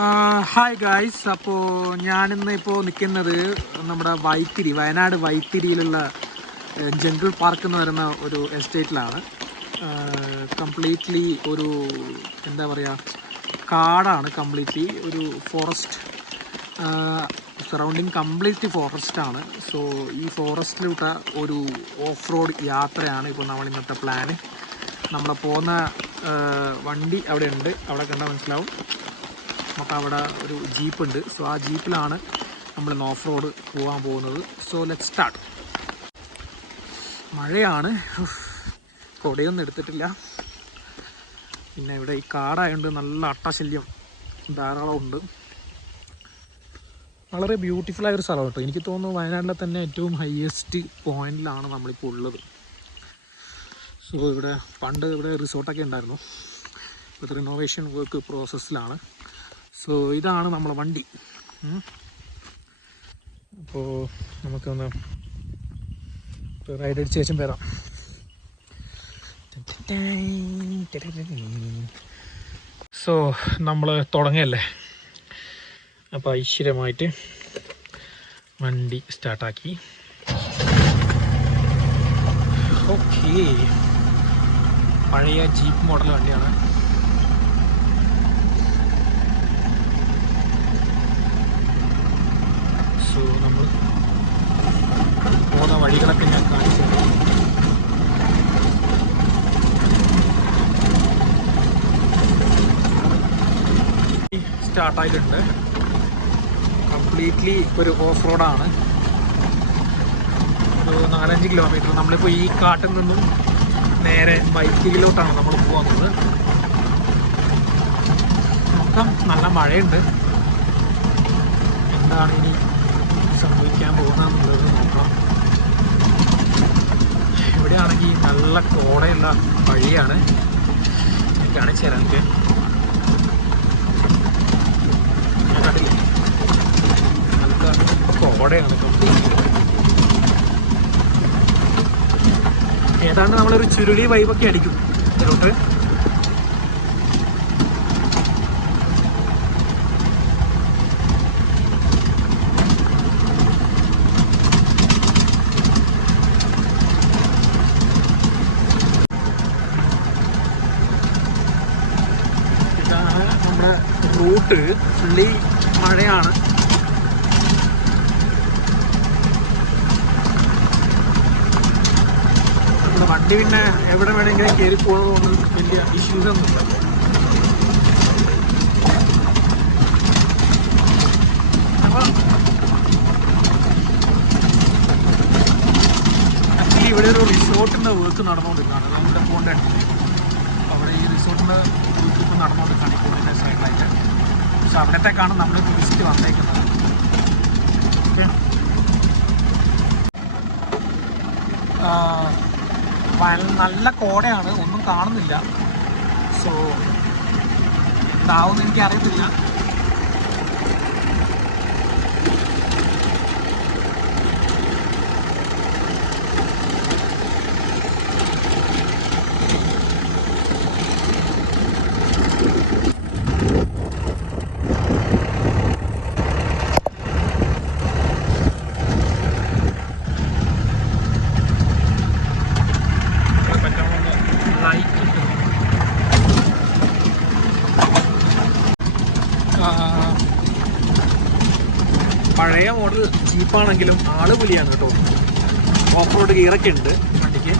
Hi guys. അപ്പോൾ ഞാനിന്ന് നിൽക്കുന്നത് നമ്മുടെ വയനാട് വൈത്തിരിയിലുള്ള ജംഗിൾ പാർക്ക് എന്ന് പറയുന്ന ഒരു എസ്റ്റേറ്റിലാണ്. കംപ്ലീറ്റ്ലി ഒരു എന്താ പറയുക, കാടാണ്. കംപ്ലീറ്റ്ലി ഒരു ഫോറസ്റ്റ്, സറൗണ്ടിങ് കംപ്ലീറ്റ്ലി ഫോറസ്റ്റാണ്. സോ ഈ ഫോറസ്റ്റിലൂട്ട ഒരു ഓഫ് റോഡ് യാത്രയാണ് ഇപ്പോൾ നമ്മൾ ഇന്നത്തെ പ്ലാന്. നമ്മൾ പോകുന്ന വണ്ടി അവിടെ ഉണ്ട്, അവിടെ കണ്ടാൽ മനസ്സിലാവും. നമുക്ക് അവിടെ ഒരു ജീപ്പ് ഉണ്ട്. സോ ആ ജീപ്പിലാണ് നമ്മൾ ഓഫ് റോഡ് പോകാൻ പോകുന്നത്. So let's start. മഴയാണ്, കൊടയൊന്നും എടുത്തിട്ടില്ല. പിന്നെ ഇവിടെ ഈ കാടായതുകൊണ്ട് നല്ല അട്ടശല്യം ധാരാളം ഉണ്ട്. വളരെ ബ്യൂട്ടിഫുള്ളായ ഒരു സ്ഥലം കേട്ടോ. എനിക്ക് തോന്നുന്നു വയനാട്ടിലെ തന്നെ ഏറ്റവും ഹയസ്റ്റ് പോയിന്റിലാണ് നമ്മളിപ്പോൾ ഉള്ളത്. സോ ഇവിടെ പണ്ട് ഇവിടെ റിസോർട്ടൊക്കെ ഉണ്ടായിരുന്നു. ഇപ്പോൾ റിനോവേഷൻ വർക്ക് പ്രോസസ്സിലാണ്. സോ ഇതാണ് നമ്മളെ വണ്ടി. അപ്പോൾ നമുക്കൊന്ന് റൈഡ് അടിച്ച് ശേഷം വരാം. സോ നമ്മൾ തുടങ്ങിയല്ലേ, അപ്പോൾ ഐശ്വര്യമായിട്ട് വണ്ടി സ്റ്റാർട്ടാക്കി. ഓക്കെ, പഴയ ജീപ്പ് മോഡൽ വണ്ടിയാണ്. സോ നമ്മൾ പോകുന്ന വഴികളൊക്കെ ഞാൻ കാണിച്ചു തരാം. സ്റ്റാർട്ടായിട്ടുണ്ട്. കംപ്ലീറ്റ്ലി ഒരു ഓഫ് റോഡാണ്. ഒരു 4-5 കിലോമീറ്റർ. നമ്മളിപ്പോൾ ഈ കാട്ടിൽ നിന്നും നേരെ വൈത്തിരിയിലോട്ടാണ് നമ്മൾ പോകുന്നത്. നോക്കാം, നല്ല മഴയുണ്ട്. എന്താണ് ഇനി സംഭവിക്കാൻ പോകുന്നതെന്നുള്ളത് നോക്കാം. ഇവിടെയാണെങ്കിൽ നല്ല കോടയുള്ള വഴിയാണ്. കാണിച്ചു തരാം. ഞാൻ കണ്ടില്ലേ, നല്ല കോടയാണ്. ഏതാണ്ട് നമ്മളൊരു ചുരുളി വൈബൊക്കെ അടിക്കും ഇതിലോട്ട്. റൂട്ട് ഫുള്ളി മഴയാണ്. നമ്മുടെ വണ്ടി പിന്നെ എവിടെ വേണമെങ്കിലും കയറി പോകുന്നതുകൊണ്ട് വലിയ ഇഷ്യൂസ് ഒന്നുമില്ല. അപ്പോൾ ആക്ച്വലി ഇവിടെ ഒരു റിസോർട്ടിൻ്റെ വർക്ക് നടന്നുകൊണ്ടിരിക്കുകയാണ്. നമ്മുടെ പോകേണ്ട അവിടെ ഈ റിസോർട്ടിൻ്റെ വർക്ക് ഇപ്പോൾ നടന്നുകൊണ്ടിരിക്കുകയാണ് ഈ കോഴിൻ്റെ സൈഡിലായിട്ട്. പക്ഷെ അവിടത്തേക്കാണ് നമ്മൾ ടൂറിസ്റ്റ് വന്നേക്കുന്നത്. ഓക്കെ, നല്ല കോടയാണ്, ഒന്നും കാണുന്നില്ല. സോ എന്താവുമെന്ന് എനിക്കറിയത്തില്ല. പഴയ മോഡൽ ജീപ്പാണെങ്കിലും ആള് പുലിയാണ് കേട്ടോ. ഓഫ് റോഡ് ഗിയറൊക്കെ ഉണ്ട് വണ്ടിക്ക്.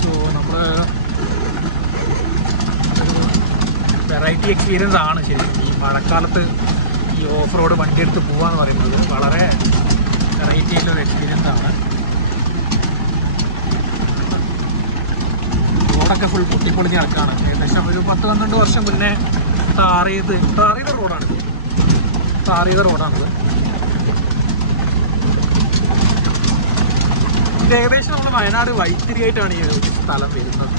സോ നമ്മൾ വെറൈറ്റി എക്സ്പീരിയൻസ് ആണ് ശരിക്കും. ഈ മഴക്കാലത്ത് ഈ ഓഫ് റോഡ് വണ്ടി എടുത്ത് പോവാന്ന് പറയുന്നത് വളരെ വെറൈറ്റി ആയിട്ടുള്ളൊരു എക്സ്പീരിയൻസ് ആണ്. റോഡൊക്കെ ഫുൾ പൊട്ടിപ്പൊളിഞ്ഞ് കിടക്കുകയാണ്. ഏകദേശം ഒരു 10-12 വർഷം മുന്നേ ടാർ ചെയ്ത റോഡാണിത്. ഇത് ഏകദേശം നമ്മൾ വയനാട് വൈത്തിരിയായിട്ടാണ് ഈ ഒരു സ്ഥലം വരുന്നത്.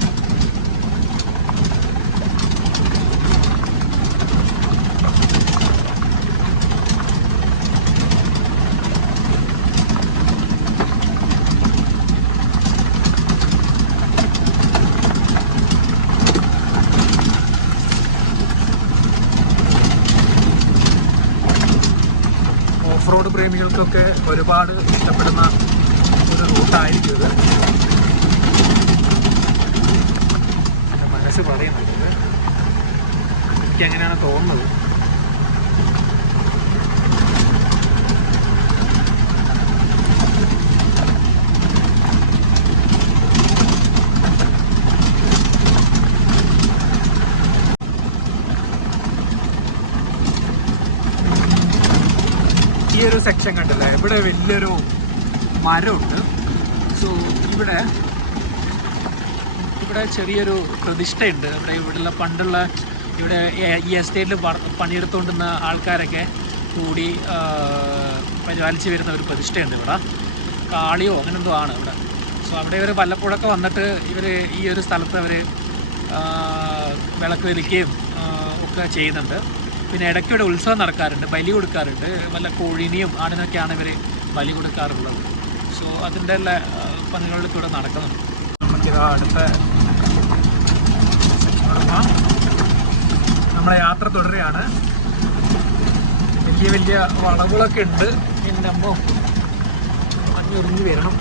ഓഫ് റോഡ് പ്രേമികൾക്കൊക്കെ ഒരുപാട് ഇഷ്ടപ്പെടുന്ന ഒരു റൂട്ടായിരിക്കും ഇത്. എൻ്റെ മനസ്സ് പറയുന്നത്, എനിക്കങ്ങനെയാണ് തോന്നുന്നത്. ഈ ഒരു സെക്ഷൻ കണ്ടില്ലേ, ഇവിടെ വലിയൊരു മരമുണ്ട്. സോ ഇവിടെ ചെറിയൊരു പ്രതിഷ്ഠയുണ്ട്. ഇവിടെയുള്ള പണ്ടുള്ള ഇവിടെ ഈ എസ്റ്റേറ്റിൽ പണിയെടുത്തുകൊണ്ടിരുന്ന ആൾക്കാരൊക്കെ കൂടി പരിപാലിച്ച് വരുന്ന ഒരു പ്രതിഷ്ഠയുണ്ട് ഇവിടെ. കാളിയോ അങ്ങനെ എന്തോ ആണ് ഇവിടെ. സോ അവിടെ ഇവർ വല്ലപ്പോഴൊക്കെ വന്നിട്ട് ഇവർ ഈ ഒരു സ്ഥലത്ത് അവർ വിളക്ക് വലിക്കുകയും ഒക്കെ ചെയ്യുന്നുണ്ട്. പിന്നെ ഇടയ്ക്കിടെ ഉത്സവം നടക്കാറുണ്ട്, ബലി കൊടുക്കാറുണ്ട്. വല്ല കോഴീനെയും ആടിനൊക്കെയാണ് ഇവർ ബലി കൊടുക്കാറുള്ളത്. സോ അതിൻ്റെ എല്ലാ പണികളിലൊക്കെ ഇവിടെ നടക്കുന്നുണ്ട്. നമുക്കിത് അടുത്ത നമ്മളെ യാത്ര തുടരുകയാണ്. വലിയ വലിയ വളവുകളൊക്കെ ഉണ്ട്. എൻ്റെ അമ്മ മഞ്ഞൊറിഞ്ഞ് വരണം.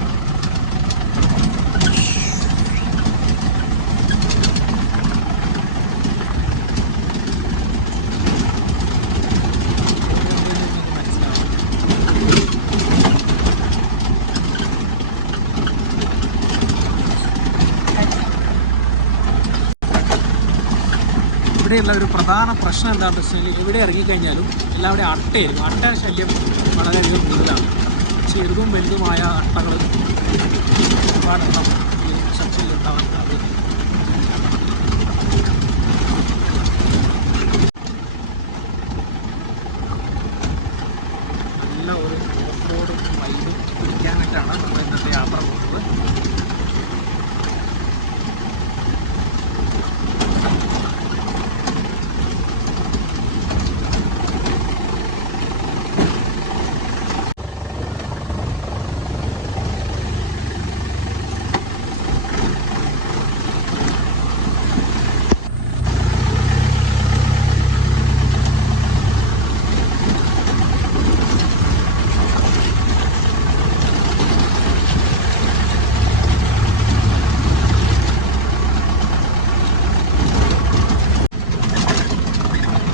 ഇവിടെയുള്ള ഒരു പ്രധാന പ്രശ്നം എന്താണെന്ന് വെച്ചാൽ, ഇവിടെ ഇറങ്ങിക്കഴിഞ്ഞാലും എല്ലാവരുടെയും അട്ടയായിരിക്കും. അട്ട ശല്യം വളരെയധികം കൂടുതലാണ്. ചെറുതും വലുതുമായ അട്ടകൾ ഒരുപാടെണ്ണം ഈ സെക്ഷനിൽ ഉണ്ടാവാൻ സാധ്യത. നല്ല ഒരു ഓഫ് റോഡ് വൈബ് പിടിക്കാനായിട്ടാണ് നമ്മൾ ഇന്നത്തെ യാത്ര പോകുന്നത്.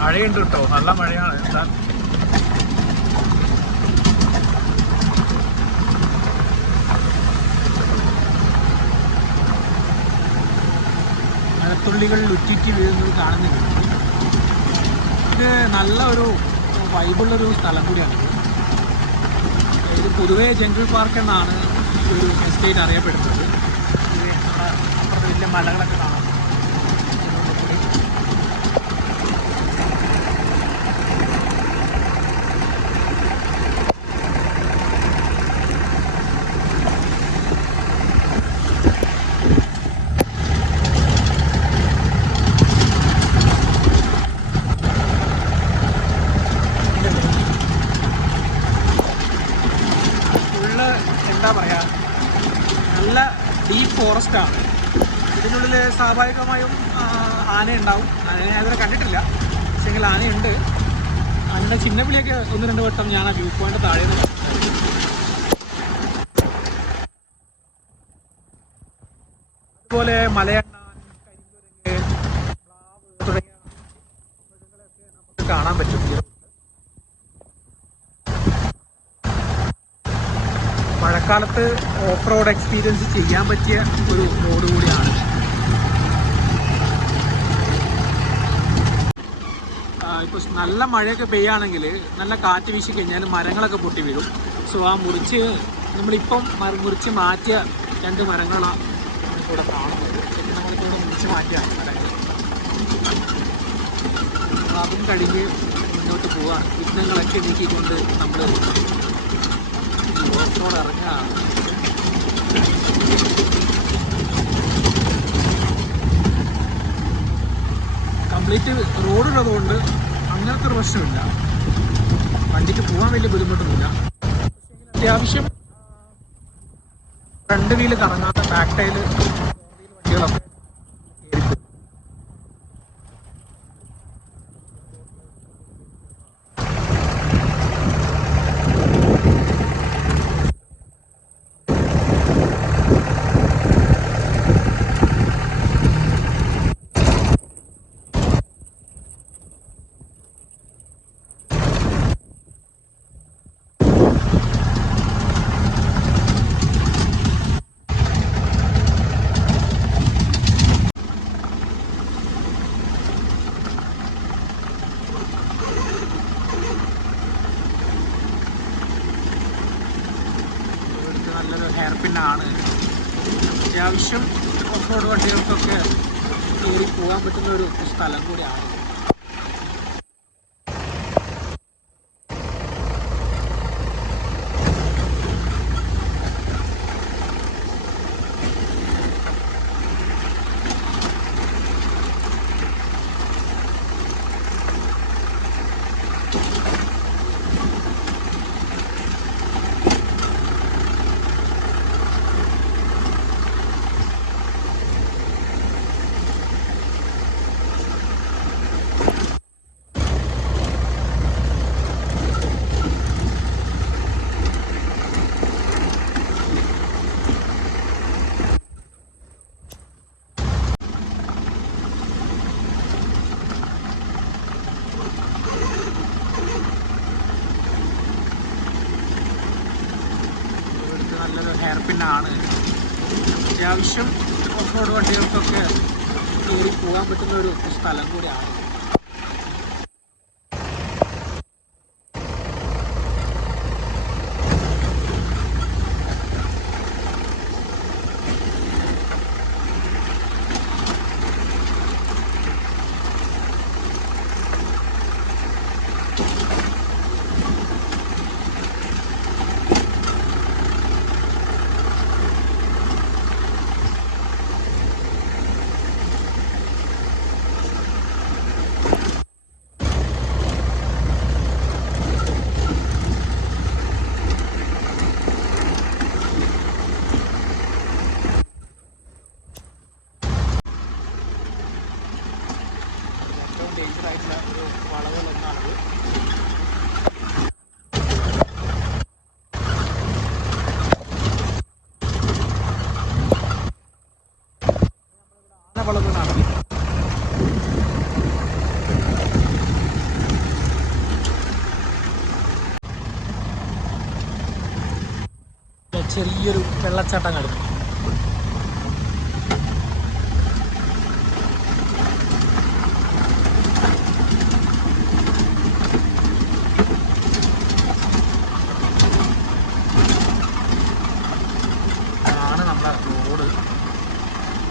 മഴയുണ്ട് കേട്ടോ, നല്ല മഴയാണ്. എന്താ മഴത്തുള്ളികൾ ഉറ്റിറ്റി വീഴുന്നത് കാണുന്നില്ല. ഇത് നല്ല ഒരു വൈബുള്ളൊരു സ്ഥലം കൂടിയാണ്. ഇത് പൊതുവേ ജംഗിൾ പാർക്ക് എന്നാണ് ഒരു എസ്റ്റേറ്റ് അറിയപ്പെടുന്നത്. അപ്പുറത്ത് വലിയ മലകളൊക്കെ കാണാം. എന്താ പറയുക, നല്ല ഡീപ്പ് ഫോറസ്റ്റാണ്. ഇതിനുള്ളിൽ സ്വാഭാവികമായും ആനയുണ്ടാവും. ആനയെ ഞാൻ ഇതുവരെ കണ്ടിട്ടില്ല, പക്ഷെങ്കിൽ ആനയുണ്ട്. ആനയുടെ ചിന്നവിളിയൊക്കെ 1-2 വട്ടം ഞാൻ ആ വ്യൂ പോയിന്റ് താഴെ നിന്ന്. അതുപോലെ മലയണ്ണാൻ, കരിങ്കുരങ്ങ്, പ്ലാവ് തുടങ്ങിയ മൃഗങ്ങളെയൊക്കെ നമുക്ക് കാണാൻ പറ്റും. മഴക്കാലത്ത് ഓഫ് റോഡ് എക്സ്പീരിയൻസ് ചെയ്യാൻ പറ്റിയ ഒരു റോഡ് കൂടിയാണ്. ഇപ്പോൾ നല്ല മഴയൊക്കെ പെയ്യുകയാണെങ്കിൽ നല്ല കാറ്റ് വീശി കഴിഞ്ഞാൽ മരങ്ങളൊക്കെ പൊട്ടി വീഴും. സോ ആ നമ്മളിപ്പം മുറിച്ച് മാറ്റിയ 2 മരങ്ങളാണ് ഇവിടെ കാണുന്നത്. നമ്മളിപ്പോൾ മുറിച്ച് മാറ്റിയാണ് മരങ്ങൾ. അതും കഴിഞ്ഞ് മുന്നോട്ട് പോവാൻ വിഘ്നങ്ങളൊക്കെ നീക്കിക്കൊണ്ട് നമ്മൾ ഓഫ് റോഡ് ഇറങ്ങുകയാണ്. കംപ്ലീറ്റ് റോഡുള്ളതുകൊണ്ട് അങ്ങനത്തെ ഒരു പ്രശ്നമില്ല. വണ്ടിക്ക് പോകാൻ വലിയ ബുദ്ധിമുട്ടൊന്നുമില്ല. അത്യാവശ്യം ഫ്രണ്ട് വീല് കറങ്ങാത്ത ബാക്ക് ടൈല് വണ്ടികളൊക്കെ പിന്നാണ്. അത്യാവശ്യം ഓഫ് റോഡ് വണ്ടികൾക്കൊക്കെ കയറി പോകാൻ പറ്റുന്ന ഒരു സ്ഥലം കൂടിയാണ്. നല്ലൊരു ഹെയർ പിന്നാണ്. അത്യാവശ്യം ഓഫ് റോഡ് വണ്ടികൾക്കൊക്കെ കയറി പോകാൻ പറ്റുന്ന ഒരു സ്ഥലം കൂടിയാണ്. ഡേഞ്ചറായിട്ടുള്ള ഒരു വളവുകളൊന്നാണത്. വളവുകളാണ്. ചെറിയൊരു വെള്ളച്ചാട്ടം കാണും.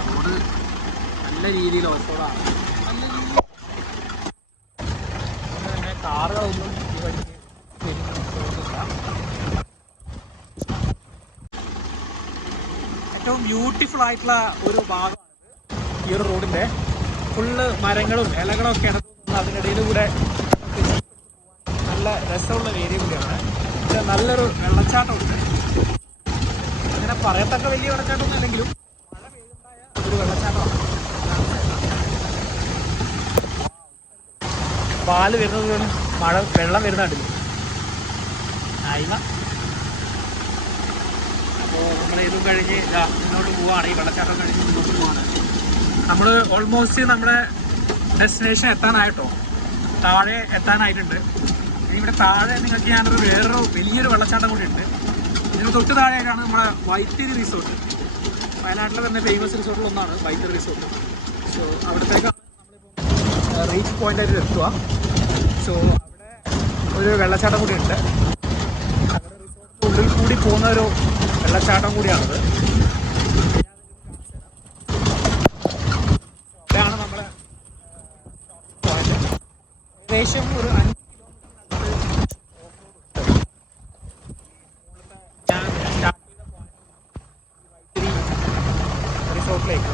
റോഡ് നല്ല രീതിയിൽ ഓഫ് റോഡാണ്. നല്ല രീതിയിൽ തന്നെ കാറുകളൊന്നും ഈ വഴിക്ക് വരുന്നില്ല. ഏറ്റവും ബ്യൂട്ടിഫുൾ ആയിട്ടുള്ള ഒരു ഭാഗമാണ് ഈ ഒരു റോഡിൻ്റെ. ഫുള്ള് മരങ്ങളും ഇലകളും ഒക്കെ ആണ്. അതിനിടയിൽ കൂടെ നല്ല രസമുള്ള ഏരിയ കൂടിയാണ്. പിന്നെ നല്ലൊരു വെള്ളച്ചാട്ടമുണ്ട്. അങ്ങനെ പറയത്തക്ക വലിയ വെള്ളച്ചാട്ടമൊന്നും അല്ലെങ്കിലും മഴ പെയ്യുണ്ടായ ഒരു വെള്ളച്ചാട്ടമാണ്. പാല് വരുന്നത് മഴ വെള്ളം വരുന്നുണ്ടല്ലോ. ആയില്ല. അപ്പോൾ നമ്മൾ ഇതും കഴിഞ്ഞ് മുന്നോട്ട് പോവുകയാണ്. ഈ വെള്ളച്ചാട്ടം കഴിഞ്ഞ് മുന്നോട്ട് പോവുകയാണ്. നമ്മൾ ഓൾമോസ്റ്റ് നമ്മുടെ ഡെസ്റ്റിനേഷൻ എത്താനായിട്ടോ, താഴെ എത്താനായിട്ടുണ്ട്. ഇവിടെ താഴെ നിങ്ങൾക്ക് ഞാനൊരു വേറൊരു വലിയൊരു വെള്ളച്ചാട്ടം കൂടി ഉണ്ട്. ഇതിന് തൊട്ട് താഴെയൊക്കെയാണ് നമ്മുടെ വൈത്തിരി റിസോർട്ട്. വയനാട്ടിലെ തന്നെ ഫേമസ് റിസോർട്ടിലൊന്നാണ് വൈത്തിരി റിസോർട്ട്. സോ അവിടത്തേക്കാണ് നമ്മളിപ്പോൾ റീച്ച് പോയിൻ്റായിട്ട് എത്തുക. സോ അവിടെ ഒരു വെള്ളച്ചാട്ടം കൂടി ഉണ്ട്. അവിടെ റിസോർട്ടിൻ്റെ ഉള്ളിൽ കൂടി പോകുന്ന ഒരു വെള്ളച്ചാട്ടം കൂടിയാണത്. അവിടെയാണ് നമ്മുടെ പോയിന്റ്. ഏകദേശം ഒരു 5 റിസോർട്ടിലേക്ക്.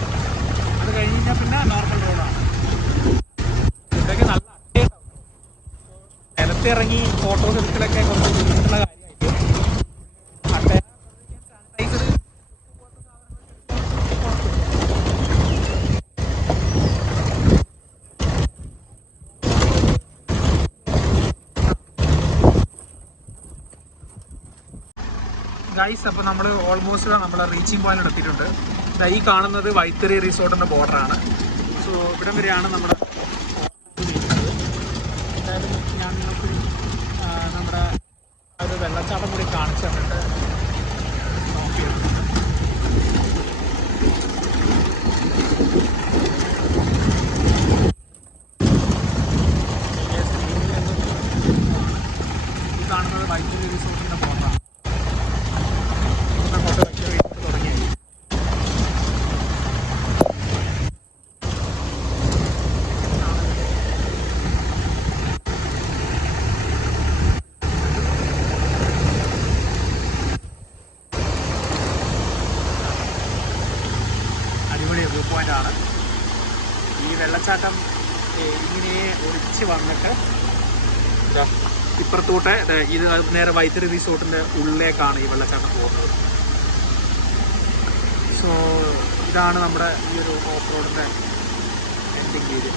അത് കഴിഞ്ഞ് കഴിഞ്ഞാൽ പിന്നെ നോർമൽ റോഡാണ്. ഇതൊക്കെ നല്ല നിലത്തിറങ്ങി ഫോട്ടോസ് എടുക്കലൊക്കെ കുറച്ച് ബുദ്ധിമുട്ടുള്ള കാര്യമായിരിക്കും. Sanitiser guys. അപ്പോൾ നമ്മൾ ഓൾമോസ്റ്റ് നമ്മൾ റീച്ചിങ് പോയിന്റ് എത്തിയിട്ടുണ്ട്. ഈ കാണുന്നത് വൈത്തിരി റിസോർട്ടിൻ്റെ ബോർഡറാണ്. സോ ഇവിടം വരെയാണ് നമ്മുടെ എന്തായാലും ഞാൻ നിങ്ങൾക്ക് നമ്മുടെ ഒരു വെള്ളച്ചാട്ടം കൂടി കാണിച്ചു തന്നിട്ട് നോക്കിയത്. ഈ കാണുന്നത് വൈത്തിരി റിസോർട്ടിൻ്റെ ബോർഡറാണ്. അങ്ങോട്ട് വൈത്തിരി വന്നിട്ട് ഇപ്പുറത്തോട്ട് ഇത് നേരെ വൈത്തിരി റിസോർട്ടിൻ്റെ ഉള്ളിലേക്കാണ് ഈ വെള്ളച്ചാട്ടം പോകുന്നത്. സോ ഇതാണ് നമ്മുടെ ഈ ഒരു ഓഫ് റോഡിൻ്റെ എൻഡിങ് ഏരിയ.